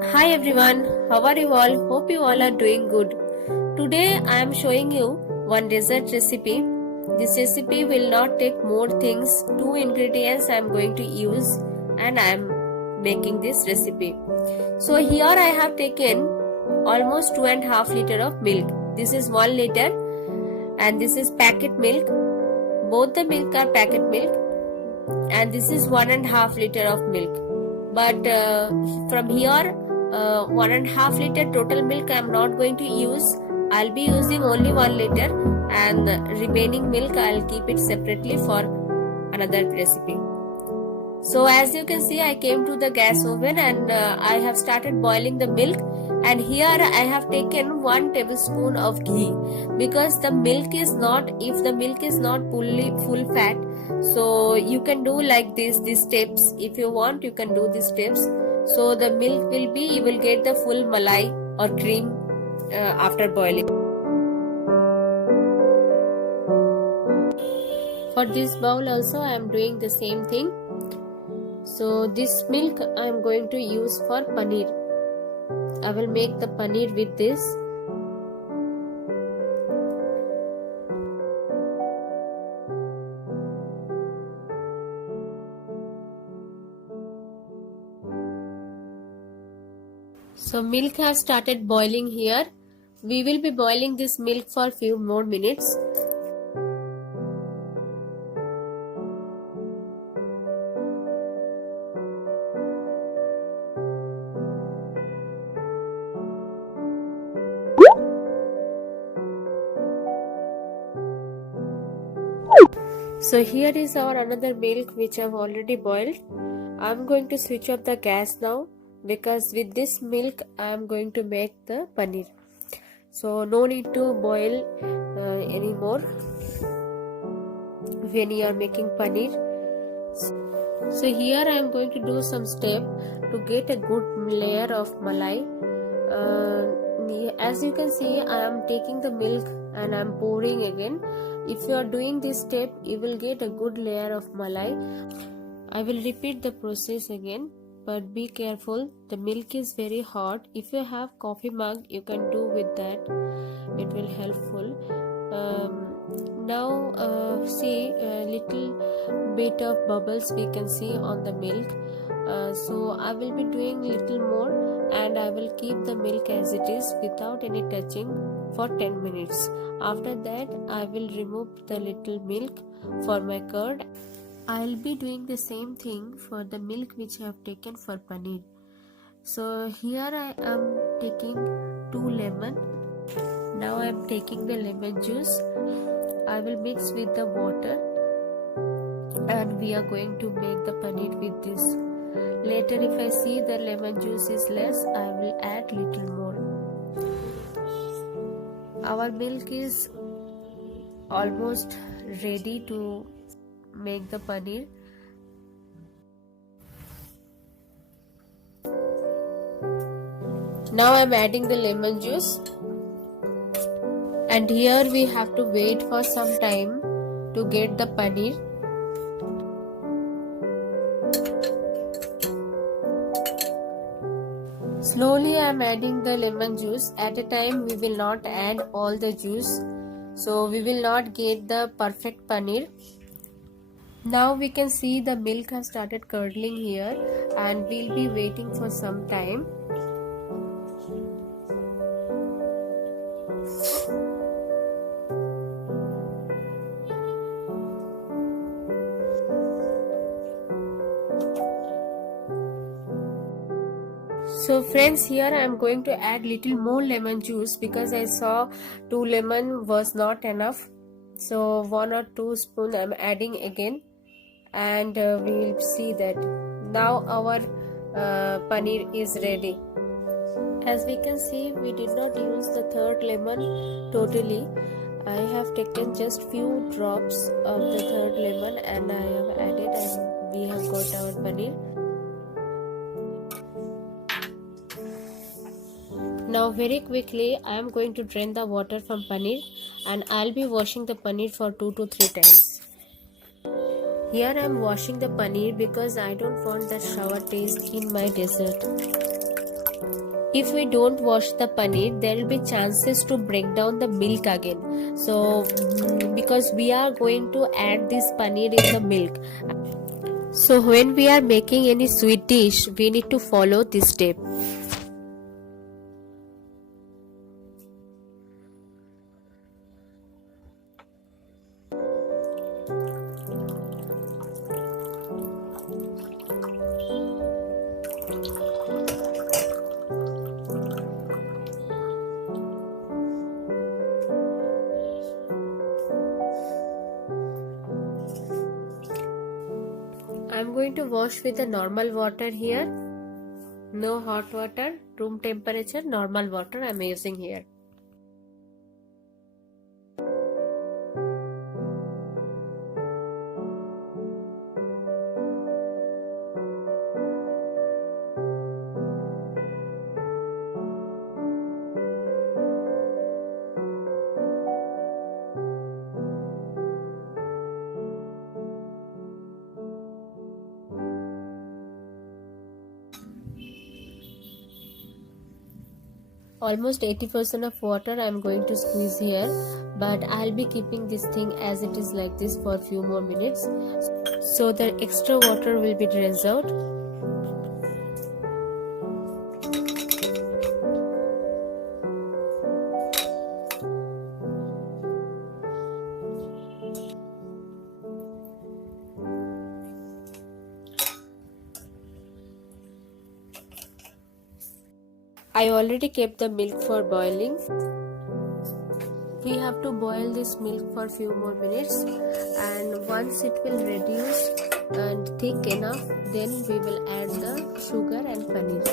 Hi everyone, how are you all? Hope you all are doing good. Today I am showing you one dessert recipe. This recipe will not take more things. Two ingredients I am going to use and I am making this recipe. So here I have taken almost 2.5 liter of milk. This is 1 liter and this is packet milk. Both the milk are packet milk and this is 1.5 liter of milk. But from here 1.5 liter total milk I am not going to use. I'll be using only 1 liter and the remaining milk I'll keep it separately for another recipe. So as you can see, I came to the gas oven and I have started boiling the milk, and here I have taken 1 tablespoon of ghee because the milk is not, if the milk is not fully full fat, so you can do like this, these steps. If you want, you can do these steps. So the milk will be, you will get the full malai or cream after boiling. For this bowl also I am doing the same thing. So this milk I am going to use for paneer. I will make the paneer with this. So milk has started boiling here. We will be boiling this milk for few more minutes. So here is our another milk which I have already boiled. I am going to switch off the gas now because with this milk I am going to make the paneer. So no need to boil anymore when you are making paneer. So here I am going to do some step to get a good layer of malai. As you can see, I am taking the milk and I am pouring again. If you are doing this step, you will get a good layer of malai. I will repeat the process again, but be careful. The milk is very hot. If you have coffee mug, you can do with that. It will helpful. Now see a little bit of bubbles we can see on the milk. So I will be doing little more and I will keep the milk as it is without any touching for 10 minutes. After that I will remove the little milk for my curd. I'll be doing the same thing for the milk which I have taken for paneer. So here I am taking 2 lemon. Now I am taking the lemon juice. I will mix with the water and we are going to make the paneer with this. Later if I see the lemon juice is less, I will add little more. Our milk is almost ready to make the paneer. Now I am adding the lemon juice. And here we have to wait for some time to get the paneer. Slowly I am adding the lemon juice. At a time we will not add all the juice, so we will not get the perfect paneer. Now we can see the milk has started curdling here and we'll be waiting for some time. So friends, here I am going to add little more lemon juice because I saw 2 lemon was not enough. So 1 or 2 spoon I am adding again, and we will see that now our paneer is ready. As we can see, we did not use the third lemon totally. I have taken just few drops of the third lemon and I have added, and we have got our paneer. Now very quickly I am going to drain the water from paneer and I'll be washing the paneer for 2 to 3 times. Here I am washing the paneer because I don't want that sour taste in my dessert. If we don't wash the paneer, there will be chances to break down the milk again. So because we are going to add this paneer in the milk, so when we are making any sweet dish, we need to follow this step. I'm going to wash with the normal water here. No hot water, room temperature, normal water I'm using here. Almost 80% of water I'm going to squeeze here, but I'll be keeping this thing as it is like this for a few more minutes, so the extra water will be drained out. I already kept the milk for boiling. We have to boil this milk for a few more minutes, and once it will reduce and thick enough, then we will add the sugar and paneer.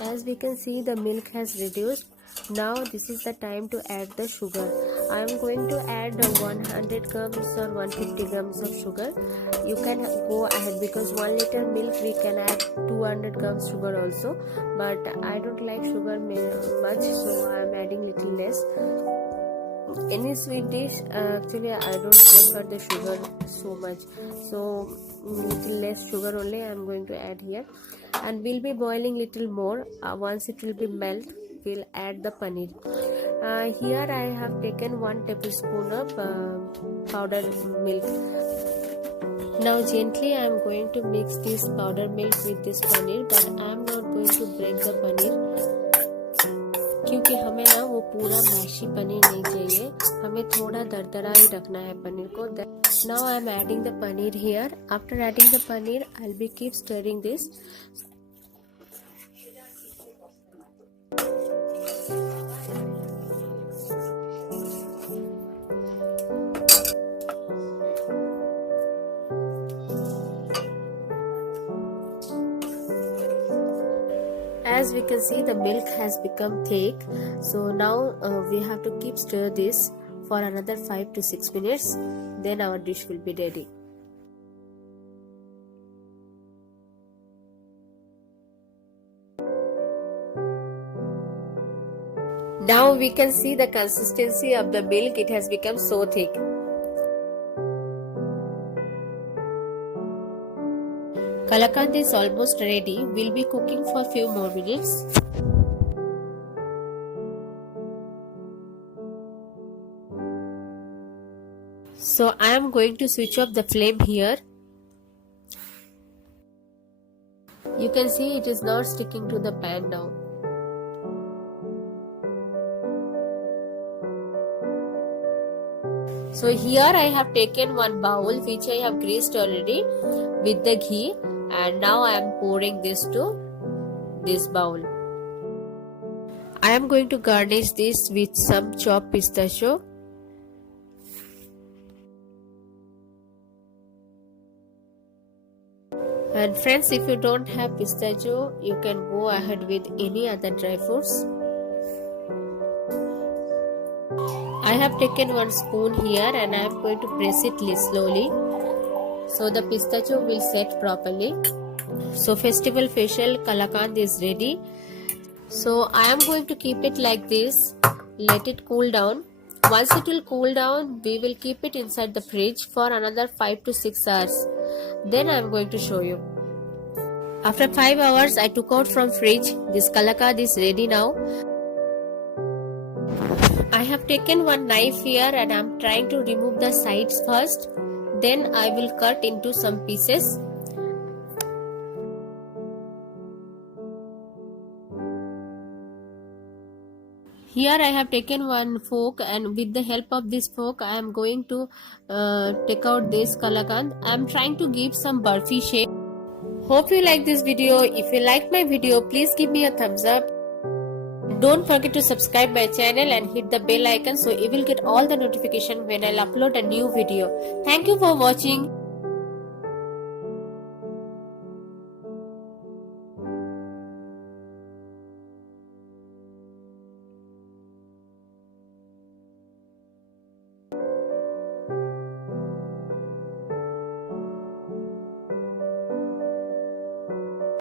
As we can see, the milk has reduced. Now this is the time to add the sugar. I am going to add 100 grams or 150 grams of sugar. You can go ahead, because 1 liter milk we can add 200 grams sugar also, but I don't like sugar much, so I am adding little less. Any sweet dish, actually I don't prefer the sugar so much, so little less sugar only I am going to add here, and we'll be boiling little more. Once it will be melt, we'll add the paneer. Here I have taken 1 tablespoon of powdered milk. Now gently I am going to mix this powdered milk with this paneer, but I am not going to break the paneer, क्योंकि हमें ना वो पूरा meshy paneer नहीं चाहिए, हमें थोड़ा दरदरा ही रखना है पनीर को. Now I am adding the paneer here. After adding the paneer, I'll be keep stirring this. As we can see, the milk has become thick, so now we have to keep stir this for another 5 to 6 minutes, then our dish will be ready. Now we can see the consistency of the milk, it has become so thick. Kalakand is almost ready. We'll be cooking for a few more minutes. So I am going to switch off the flame here. You can see it is not sticking to the pan now. So here I have taken 1 bowl which I have greased already with the ghee, and now I am pouring this to this bowl. I am going to garnish this with some chopped pistachio. And friends, if you don't have pistachio, you can go ahead with any other dry fruits. I have taken 1 spoon here and I am going to press it slowly, so the pistachio will set properly. So festival facial Kalakand is ready. So I am going to keep it like this, let it cool down, Once it will cool down, we will keep it inside the fridge for another 5 to 6 hours. Then I am going to show you. After 5 hours, I took out from fridge. This kalakand is ready now. I have taken one knife here and I am trying to remove the sides first. Then I will cut into some pieces. Here I have taken one fork, and with the help of this fork I am going to take out this kalakand. I am trying to give some burfi shape. Hope you like this video. If you like my video, please give me a thumbs up. Don't forget to subscribe my channel and hit the bell icon so you will get all the notification when I'll upload a new video. Thank you for watching.